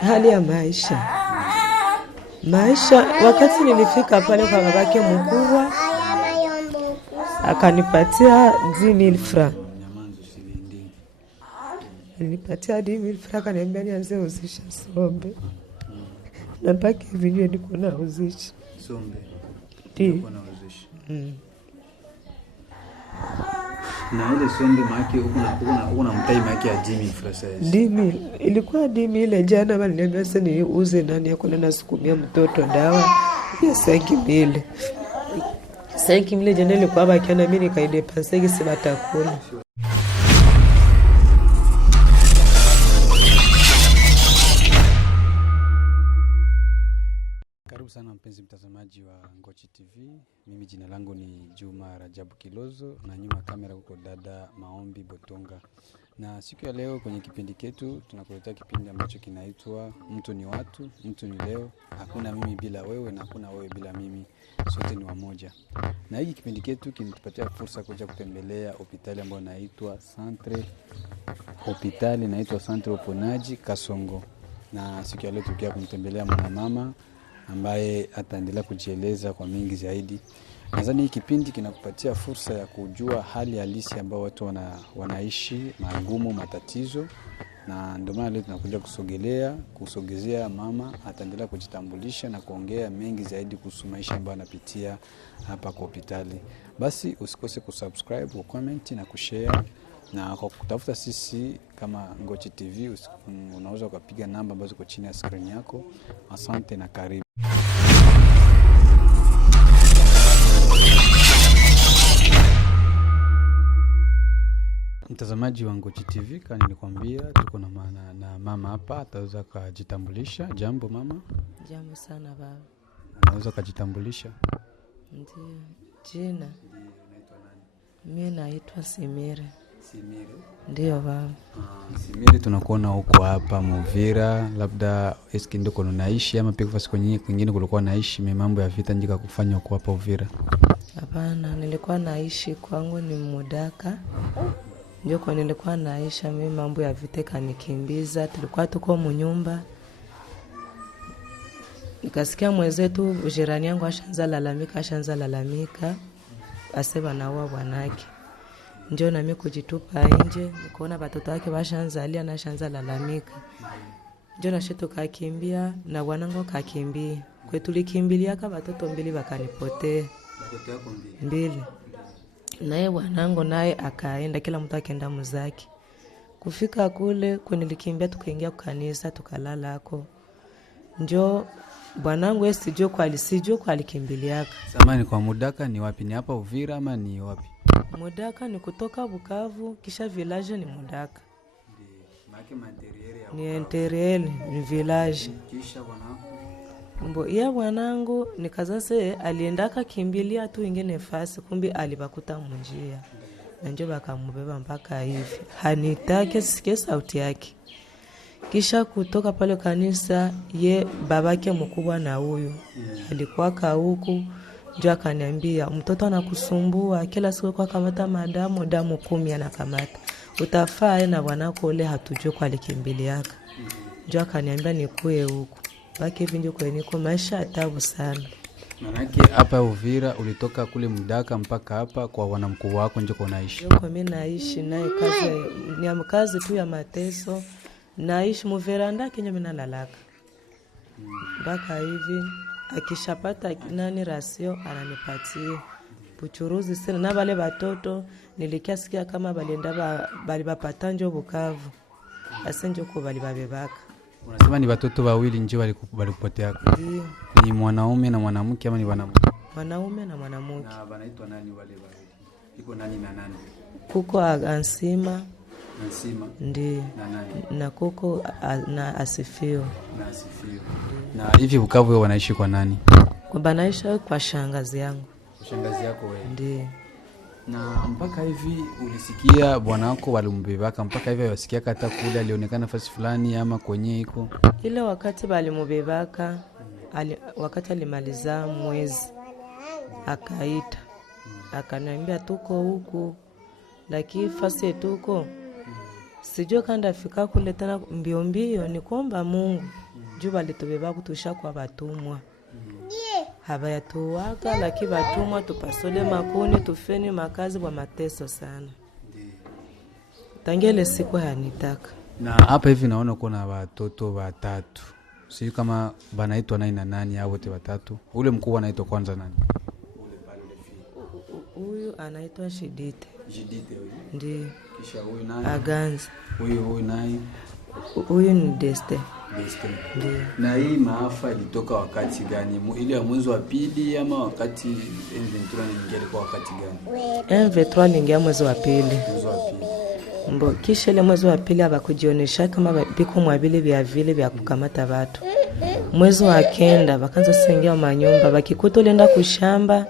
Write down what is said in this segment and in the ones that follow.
Hali ya maisha. Wakati nilifika pale kwa babake mkubwa, akanipatia 10,000 francs. Nilipatia 10,000 francs, akaniambia nianze uzisha sombe. Na mpaka hivi ndio niko na uzisha. Sombe. Ndio. Na ile sombe maki una mtai maki ya 10,000 francs. 10,000. Ilikuwa 10,000 ile jana bali niambia sasa niuze nani yako na sukumia mtoto dawa ya 5,000. 5,000 jana ilikuwa baki na mimi nikaidepanse kisi batakula. Karibu sana mpenzi mtazamaji wa Ngochi TV. Mimi jina langu ni Juma Rajabu Kilozo na nyuma kamera huko dada Maombi Botonga. Na siku ya leo kwenye kipindi chetu tunakuletea kipindi ambacho kinaitwa Mtu ni Watu, Mtu ni Leo. Hakuna mimi bila wewe na hakuna wewe bila mimi. Sote ni wamoja. Na hiki kipindi chetu kinatupatia fursa kuja kutembelea hospitali ambayo inaitwa Centre Uponaji Kasongo. Na siku ya leo tukia kumtembelea mama ambaye ataendelea kujieleza kwa mingi zaidi. Nadhani hii kipindi kinakupatia fursa ya kujua hali halisi ambayo watu wanaishi, magumu, matatizo, na ndio maana leo tunakuja kusogezea mama ataendelea kujitambulisha na kuongea mengi zaidi kuhusu maisha ambayo anapitia hapa kwa hospitali. Basi usikose kusubscribe, kucomment na kushare, na kwa kutafuta sisi kama Ngochi TV unaweza kupiga namba ambazo ziko chini ya screen yako. Asante na karibu. Mtazamaji wa Ngochi TV, kama nilikwambia tuko na mama hapa, ataweza kujitambulisha. Jambo mama. Jambo sana baba. Anaweza kujitambulisha? Ndio. Jina. Unaitwa nani? Mimi naitwa Simire. Simire. Ndio baba. Simire, tunakuona huko hapa Muvira, labda eski ndiko unaishi ama pia kwa siku nyingine kulikuwa naishi mambo ya vita njika kufanya huko hapa Uvira? Hapana, nilikuwa naishi kwangu ni Mudaka. Ndio kwa nilikuwa naisha mimi mambo ya vita kanikimbiza. Tulikuwa tuko mnyumba. Nikasikia mwenzetu jirani yangu ashaanza lalamika. Asema naua bwanake. Ndio na mimi kujitupa nje, nikaona watoto wake washaanzalia na ashaanza lalamika. Ndio na sheto kakimbia na bwanangu kakimbia. Kwetu tulikimbilia kama watoto 2 wakanipotea. Watoto wako 2. Naye bwanangu naye akaenda, kila mtu akaenda mzaki. Kufika kule kunilikimbia, tukaingia kwa kanisa tukalala hako. Ndio bwanangu sijui kwa alikimbiliaka. Samani, kwa Mudaka ni wapi? Ni hapa Uvira ama ni wapi? Mudaka ni kutoka Bukavu, kisha village ni Mudaka. Ni interieur ni village. Kisha bwanangu bwanangu nikazase aliendaka kimbilia tu ingine fasi, kumbi alibakuta munjia. Na ndio bakamubeba mpaka hivi. Hanitake sikie sauti yake. Kisha kutoka pale kanisa babake mkubwa na huyo alikuwa huku, ndio akaniambia mtoto anakusumbua kila siku kwa kamata damu 10 anakamata. Utafaa na bwanako ule hatujui kwa alikimbiliaka. Ndio akaniambia nikuye huku. Baki hivi ndio niko maisha tabu sana. Manake hapa Uvira ulitoka kule Mudaka mpaka hapa kwa wanamkubwa wako ndio unaishi? Ndio mimi naishi naye kazi tu ya mateso. Naishi muveranda kinyo mimi nalalaka. Baka hivi akishapata rasio ananipatia. Buchuruzi sana na wale watoto nilikiasikia kama bali bapata njo Bukavu. Asenjo ko bali babebaka. Unasema ni watoto 2 nje walikupotea? Ndio. Ni mwanaume na mwanamke ama ni wanamke? Mwanaume na mwanamke. Na wanaitwa nani wale? Iko nani na nani? Kuko Ansima. Ndiyo. Na kuko na Asifio. Na hivi Bukavu wewe wanaishi kwa nani? Kwa banaishi kwa shangazi yangu. Shangazi yako wewe? Ndiyo. Na mpaka hivi ulisikia bwana wako walimbebaka, mpaka hivi wasikia hata kule alionekana fasi fulani ama kwenye iko? Ile wakati walimbebaka, wakati alimaliza mwezi akaita. Akaniambia tuko huku, lakini fasi tuko Sijui kanda fika kule tena mbio mbio ni kuomba Mungu. Juu balitubeba kutusha kwa batumwa. Habayatuwaka lakini batumwa tupasole makuni tufeni makazi kwa mateso sana. Tangele siku hanitaka. Na hapa hivi naona kuna watoto watatu. Sijui kama banaitwa nani na nani au wote watatu. Ule mkubwa anaitwa kwanza nani? Huyu anaitwa Shidite. Shidite huyu. Ndiyo. Kisha huyu nani? Aganza. Huyu nani? Huyu ni Deste. Ndiyo. Na hii maafa ilitoka wakati gani? Ile ya mwezi wa pili ama wakati M23 ilikuwa wakati gani? M23 iliingia mwezi wa pili. Mwezi wa pili. Mbo kisha ile mwezi wa pili abakujionesha kama biko mwabili vya kukamata watu. Mwezi wa kenda bakanza sengia manyumba bakikuta ulienda kushamba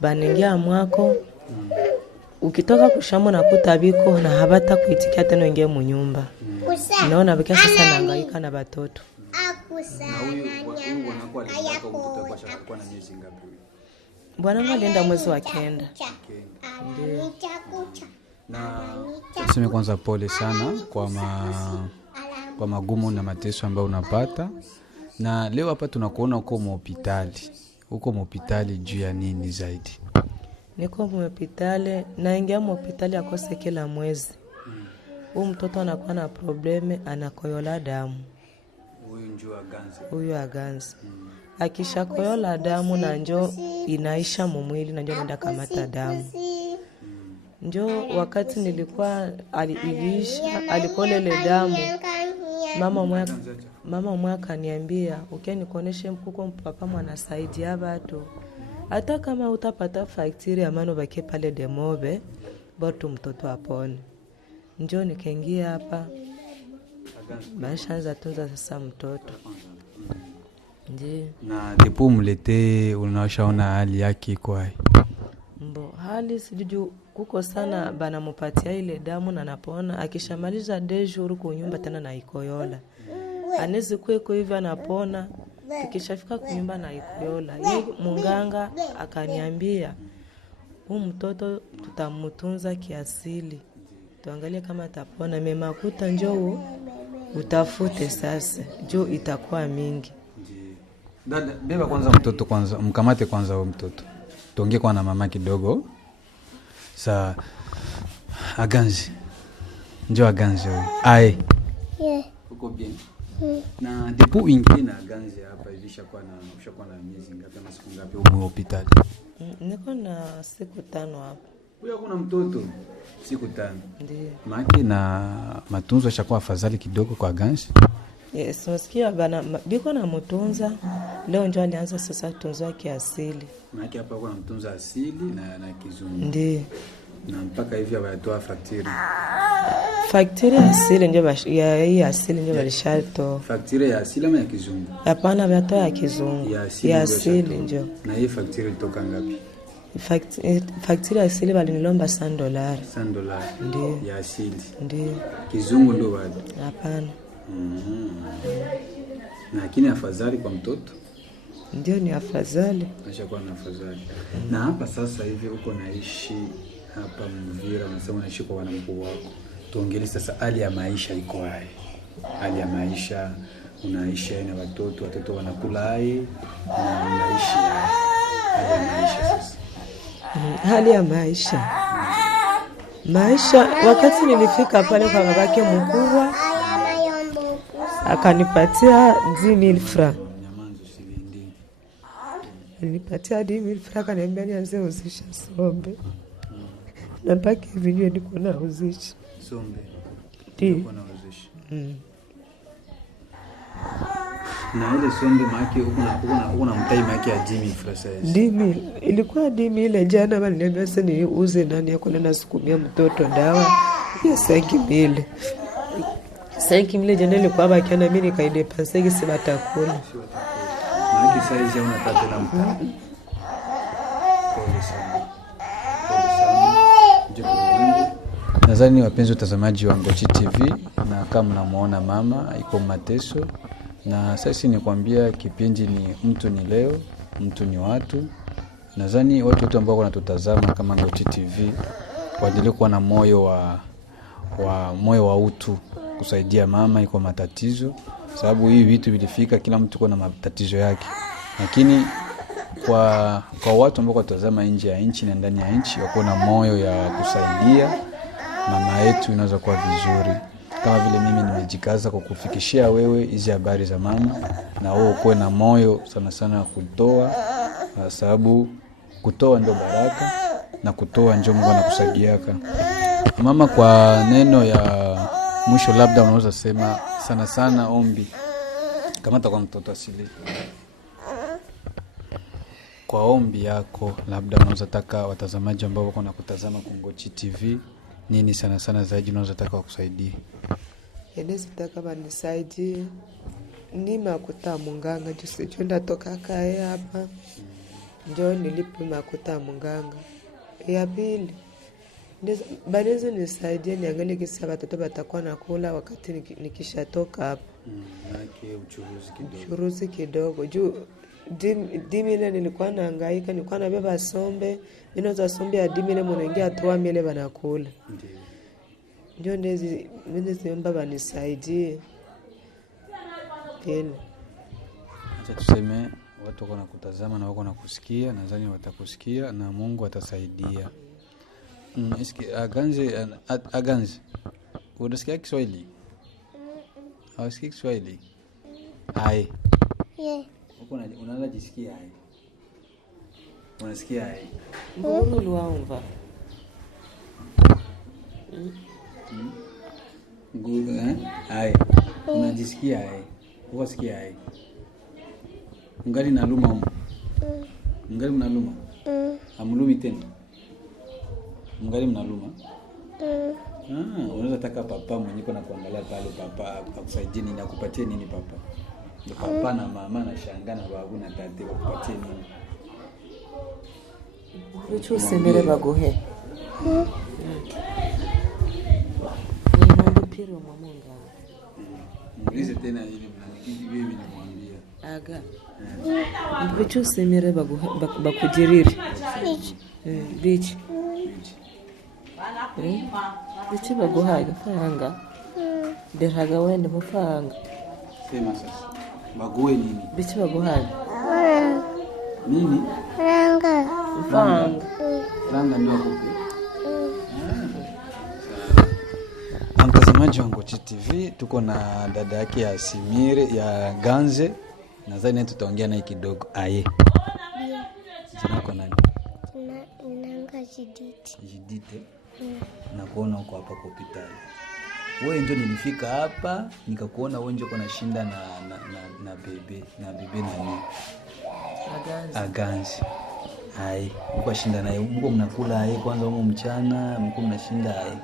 baningia mwako. Ukitoka kushamba nakuta biko na habata kuitikia tena ingia mu nyumba. Naona bika sasa nahangaika na watoto. Bwana alienda mwezi wa kenda. Na tuseme kwanza pole sana kwa magumu na mateso ambayo unapata. Na leo hapa tunakuona uko hospitali. Uko hospitali juu ya nini zaidi? Niko hospitali, naingia hospitali akose kila mwezi. Huyu mtoto anakuwa na probleme, anakoyola damu. Huyu Aganza. Akishakoyola damu na njoo inaisha mwili na njoo nenda kamata damu. Njoo wakati nilikuwa alikolele damu. Mama mwaka akaniambia, "Ukenikoneshe mkuko mpapa mwana saidia watu. Hata kama utapata faktiri ya mano baki pale demobe, bado mtoto apone." Njoo nikaingia hapa. Bashaanza tunza sasa mtoto. Ndiyo. Na depo mlete unaoshaona hali yake kwa Mbo hali sijui kuko sana banamupatia ile damu na napona. Akishamaliza dejour kwa nyumba tena na ikoyola. Anezi kweko hivi anapona. Tukishafika kwa nyumba na ikoyola. Yeye munganga akaniambia, "Huyu mtoto tutamtunza kiasili. Tuangalie kama atapona. Memakuta njoo utafute sasa. Njoo itakuwa mingi." Dada, beba kwanza mtoto kwanza, mkamate kwanza huyo mtoto. Tuongee kwa na mama kidogo. Aganzi. Njoo Aganzi huyo. Ai. Uko bien? Na depo ingie na Aganzi hapa hivi ushakuwa na miezi ngapi ama siku ngapi huko hospitali? Niko na siku 5 hapa. Huyo kuna mtoto siku 5. Ndiyo. Maki na matunzo yashakuwa afadhali kidogo kwa Aganzi? Yes, nasikia bana biko na mtunza. Leo njoo alianza sasa tunzo kiasili. Maki hapa kuna mtunza asili na kizungu. Ndiyo. Na mpaka hivi hawatoa faktiri. Faktiri asili ndio ya hii asili ndio walishato. Faktiri ya asili ama ya kizungu? Hapana, watoa ya kizungu. Ya asili ndio. Na hii faktiri ilitoka ngapi? Faktiri asili walinilomba $100. $100. Ndiyo. Ya asili. Ndiyo. Kizungu ndio bado? Hapana. Lakini afadhali kwa mtoto? Ndio, ni afadhali. Ashakuwa na afadhali. Na hapa sasa hivi uko naishi hapa Mvira, unasema unaishi kwa wanamkuu wako. Tuongelee sasa hali ya maisha iko hai. Hali ya maisha, unaishi na watoto wanakula hai, na unaishi hali ya maisha sasa. Hali ya maisha. Maisha wakati nilifika pale kwa babake mkubwa akanipatia 10,000 francs. Nilipatia 10,000 francs, akaniambia nianze uzisha sombe. Na mpaka hivi niko na uzisha sombe. Ndio. Na uzisha. Na ile sombe maki una mtai maki ya 10,000 francs. 10,000. Ilikuwa 10,000 jana waliniambia sasa niuze nani yako na nasukumia mtoto dawa ya 5,000. 5,000 jana ilikuwa baki na mimi nikaidepansa kisi batakula. Maki saizi unapata na mpa. Pole sana. Nadhani wapenzi watazamaji wa Ngochi TV, na kama mnamuona mama iko mateso, na sasa nikwambia kipindi ni mtu ni leo, mtu ni watu. Nadhani watu wote ambao wanatutazama kama Ngochi TV waendelee kuwa na moyo wa moyo wa utu kusaidia mama iko matatizo, sababu hii vitu vilifika, kila mtu kuna matatizo yake. Lakini kwa watu ambao watazama nje ya nchi na ndani ya nchi, wako na moyo ya kusaidia mama yetu, inaweza kuwa vizuri. Kama vile mimi nimejikaza kwa kufikishia wewe hizi habari za mama, na wewe uko na moyo sana sana kutoa, sababu kutoa ndio baraka na kutoa ndio Mungu anakusaidiaka. Mama, kwa neno ya mwisho labda unaweza sema sana sana ombi kama kwa mtoto asili. Kwa ombi yako labda unaweza taka watazamaji ambao wako nakutazama Kongochi TV, nini sana sana zaidi unaweza taka wakusaidie? Sitaka banisaidie ni makuta munganga, jenda toka kae hapa njoo nilipe makuta munganga. Ya pili baneze nisaidie niangalie kisa watoto batakuwa nakula wakati nikishatoka hapa. Nake uchuruzi kidogo juu dimile nilikuwa nahangaika, nilikuwa nabeba sombe, ninoza sombe ya dimile mnaingia 3000 banakula. Ndio ndezi mimi niomba banisaidie. Acha tuseme watu wako nakutazama na wako nakusikia, nadhani watakusikia na Mungu atasaidia. Aganze. Unasikia Kiswahili? Hausikii Kiswahili? Hai. Unaanza jisikia hai. Unasikia hai. Mbona uliwaomba? Nguvu hai. Unajisikia hai. Unasikia hai. Ungali naluma huko. Ungali mnaluma? Amlumi tena. Ungali mnaluma? Unaweza taka papa mwenye na kuangalia pale, papa akusaidie nini, akupatie nini papa? Papa na mama na shanga na babu na tate wakupatie nini? Ucho semere bagohe. Piro mwamunga. Mlize tena ile mnanikiji bibi nimwambia. Aga. Ucho semere bagohe bakujiriri. Bichi. Bichi bagohaga faranga. Deraga wende mufanga. Sema sasa. Bagoe nini? Bichi bagohaga. Nini? Faranga. Faranga ndio kupi. Mtazamaji wa Kongochi TV, tuko na dada yake ya Simire ya Ganze. Nadhani tutaongea naye kidogo. Aye. Jina lako nani? Nanga Jidite. Jidite. Nakuona uko hapa kwa hospitali. Wewe ndio nilifika hapa nikakuona wewe ndio kuna shinda na bebe nani? Aganze. Hai, uko shinda naye. Mko mnakula hai kwanza huko mchana, mko mnashinda hai.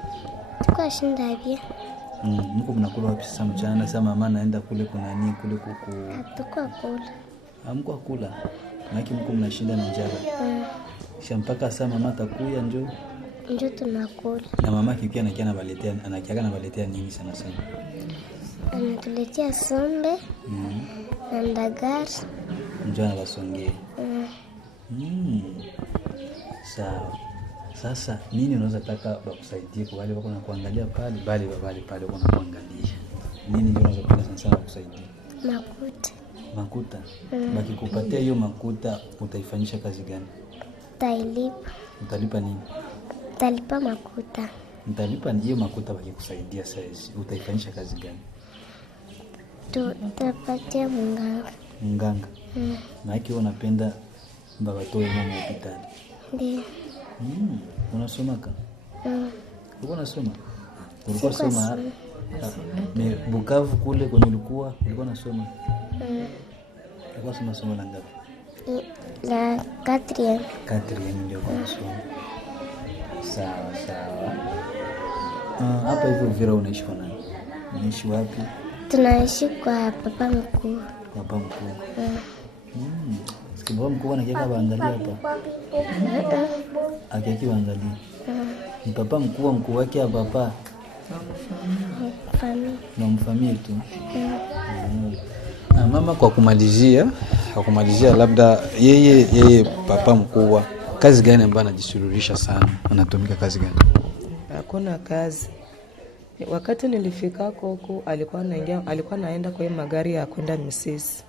Tuko shinda bia. Mko mnakula wapi sasa mchana? Sasa mama naenda kule kuna nini kule kuku. Hatuko kula. Hamko kula. Maki mko mnashinda na njala. Kisha mpaka sasa mama atakuya njoo tunakula. Na mama kikia anakiaga anabaletea nini sana sana? Anatuletea sombe. Na ndagari. Njoo anabasongea. Sawa. Sasa nini unaweza taka bakusaidie kwa wale wako na kuangalia pale pale wako na kuangalia. Nini ndio unaweza taka sana kusaidia? Makuta. Bakikupatia hiyo makuta utaifanyisha kazi gani? Utalipa nini? Utalipa makuta. Utalipa hiyo makuta bakikusaidia sasa. Utaifanyisha kazi gani? Tutapatia munganga. Na yake unapenda baba toe mama hospitali. Ndio. Unasoma ka? Uko unasoma? Ulikuwa soma? Ni Bukavu kule kwenye ulikuwa unasoma? Ulikuwa soma somo la ngapi? La 4e. 4e ndio unasoma. Sawa. Hapa hivi Uvira unaishi kwa nani? Unaishi wapi? Tunaishi kwa papa mkuu. Papa mkuu. Sikibo mkuu anakiaka baangalia hapa. Akiaki baangalia. Ni papa mkuu wake ya papa. Family tu. Mama, kwa kumalizia labda yeye papa mkuu kazi gani ambayo anajisuluhisha sana? Anatumika kazi gani? Hakuna kazi. Wakati nilifika huko alikuwa naenda kwa magari ya kwenda Misisi.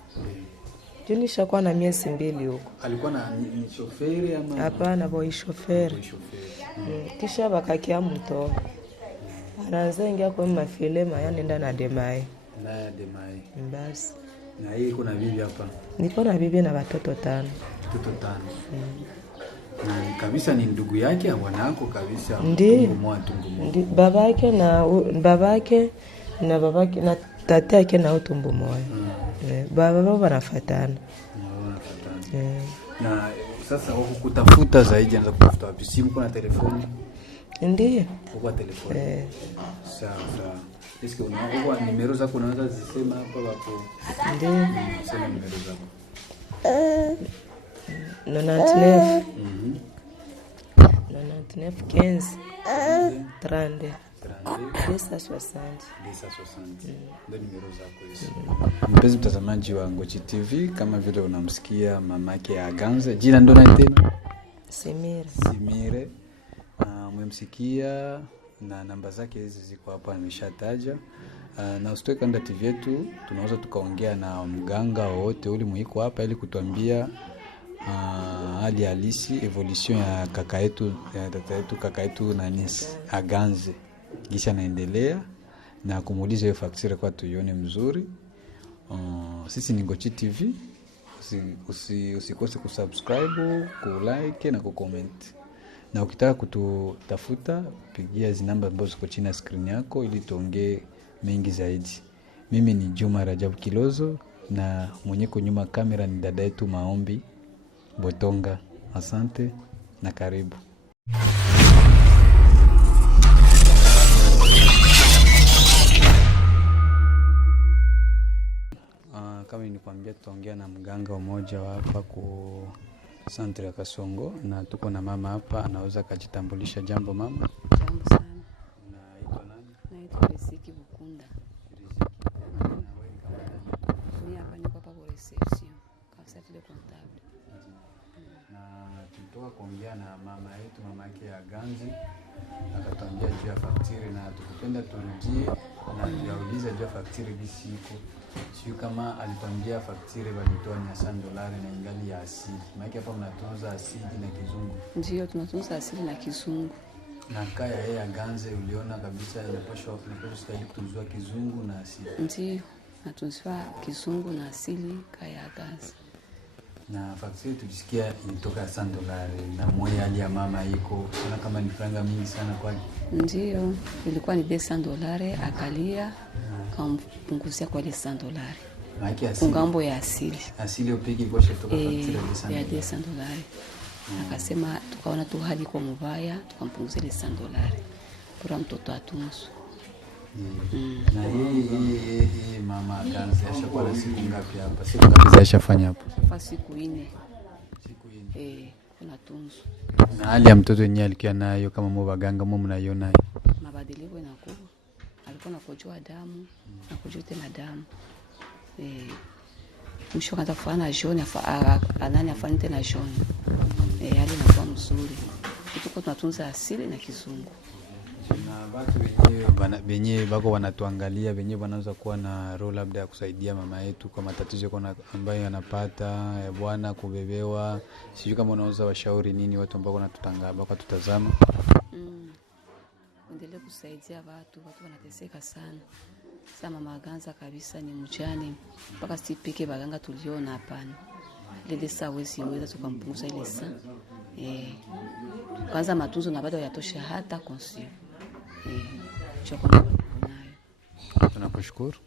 Juu nishakuwa na miezi 2 huko. Alikuwa ni shoferi ama? Hapana, boy shoferi. Kisha bakakia mto. Anaanza ingia kwa mafilema nenda na Demai. Na Demai. Basi. Na hii kuna bibi hapa. Niko na bibi na watoto 5. Watoto 5. Na kabisa ni ndugu yake au wanako kabisa? Ndiyo. Babake na tata yake na utumbo moja. Baba wanafuatana. Na sasa wako kutafuta zaidi, anza kutafuta wapi? Simu, kuna telefoni? Ndiyo. Kwa telefoni. Sawa. Eske unaona nimero zako unaweza zisema hapa wapo? Ndiyo. Sema nimero zako. 99 15 30 1060. Ndio nimero zako hizo. Mpenzi mtazamaji wa Ngochi TV, kama vile unamsikia mamake Aganze, jina ndo nani tena? Simire. Umemsikia na namba zake hizi ziko hapa ameshataja. Na usitoe kanda TV yetu, tunaweza tukaongea na mganga wote ule muiko hapa ili kutuambia hali halisi evolution ya kaka yetu, ya tata yetu, kaka yetu Aganze kisha naendelea na kumuuliza hiyo facture kwa tuione mzuri. Sisi ni Ngochi TV. Usikose kusubscribe, kulike na kucomment. Na ukitaka kututafuta pigia hizo namba ambazo ziko chini ya screen yako ili tuongee mengi zaidi. Mimi ni Juma Rajabu Kilozo na mwenyeko nyuma kamera ni dada yetu Maombi Botonga. Asante na karibu. Kama nilikwambia tutaongea na mganga mmoja hapa ku Centre ya Kasongo na tuko na mama hapa, anaweza kujitambulisha. Jambo mama. Jambo sana. Unaitwa nani? Naitwa Riziki Bukunda. Ni hapa niko hapa kwa reception. Kafisa vile comptable. Na tulitoka kuongea na mama yetu, mama yake Aganze, akatuambia juu ya facture na tukupenda turudie na tuauliza juu ya facture bisiko. Sio kama alituambia facture walitoa ni $100 na ingali ya asili. Maana hapa mnatunza asili na kizungu. Ndio tunatunza asili na kizungu. Na kaya yeye Aganze uliona kabisa inapaswa stahili kutunzwa kizungu na asili. Ndio natunzwa kizungu na asili kaya Aganze. Na facture tulisikia ilitoka $100 na moyo hali ya mama iko kuna kama ni franga mingi sana kwani. Ndio ilikuwa ni $200 akalia kampunguzia kwa $100. Maana asili. Ngambo ya asili. Asili upigi kwa shetoka facture ya $100. Akasema tukaona tu hali kwa mbaya tukampunguzia $100 kwa mtoto atunzo. Na hii mama Aganze ashakuwa na siku ngapi hapa? Siku ngapi zashafanya hapa? Kwa siku 4. Siku 4. Kuna tunzo. Na hali ya mtoto yenyewe alikuwa nayo kama mvaganga mnaiona hiyo. Mabadiliko yanakuwa. Alikuwa anakojoa damu, anakojoa tena damu. Mwisho kaanza kufanya jaune, anani afanye tena jaune. Hali inakuwa mzuri. Tuko tunatunza asili na kizungu. Na watu wenyewe bako wanatuangalia, wenyewe wanaweza kuwa na role labda ya kusaidia mama yetu kwa matatizo ambayo anapata, bwana kubebewa. Sijui kama unaweza washauri nini watu ambao bako tutazama. Endelee kusaidia watu wanateseka sana. Sasa mama Aganze kabisa ni mjane. Mpaka sipike baganga tuliona hapana. Lele weza tukampunguza ile saa. Kwanza matunzo na bado yatosha hata konsio. Choko nayo. Tunakushukuru.